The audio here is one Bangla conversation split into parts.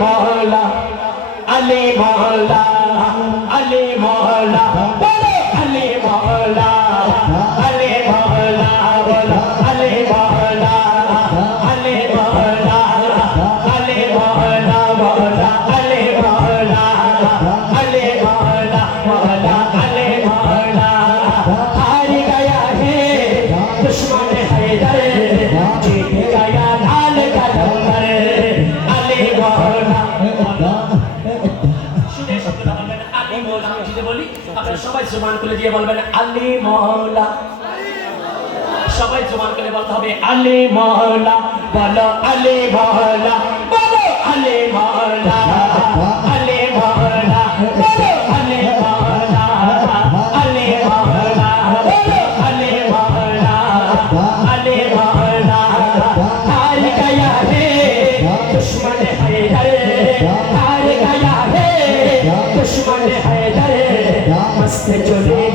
মহলা, আলী মহলা আলী মহলা, বলো আলী মহলা আলী মহলা, বলো আলী মহলা আলী মহলা আলী মহলা মহলা আলী মহলা আলী মহলা মহলা আলী মহলা। হার গয়া হে, দুশ্মন হায়দার সবাই জোবান করে দিয়ে বলবেন, আলী মহলা। সবাই জোবান করে বলতে হবে, আলী মহলা। বলো, আলী মহলা। বলো, আলী মহলা। আলী মহলা। বলো, আলী মহলা। আলী Se yo le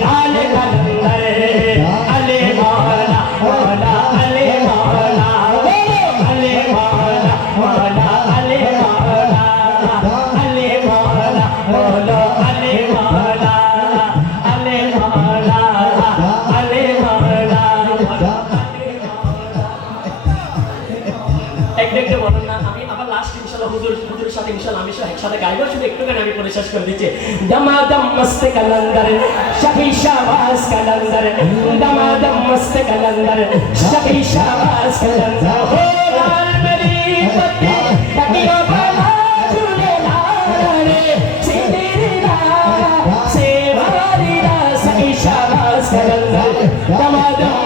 একদিকে বলেন না, আমি আবার লাস্ট ইনশাআল্লাহ হুজুর হুজুরের সাথে ইনশাআল্লাহ আমি একসাথে গাইবো, শুধু একটুখানি আমি পরে করে দিচ্ছি। দমাদম মস্ত কালান্দার, শাহী শাহবাজ কালান্দার দমাদম মস্ত কালান্দার কালান্দার। হো Shahbaz Qalandar. দমাদম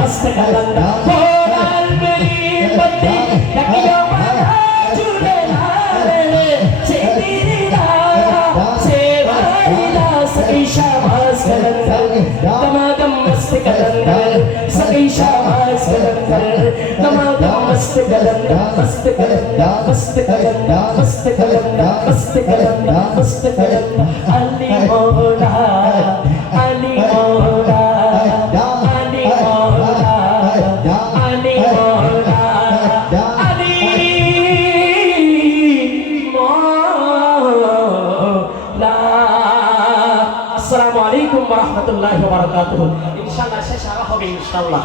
Must have Ali Mola আসসালামু আলাইকুম ওয়া রাহমাতুল্লাহি ওয়া বারাকাতুহু। ইনশাআল্লাহ শেষ হবে ইনশাআল্লাহ।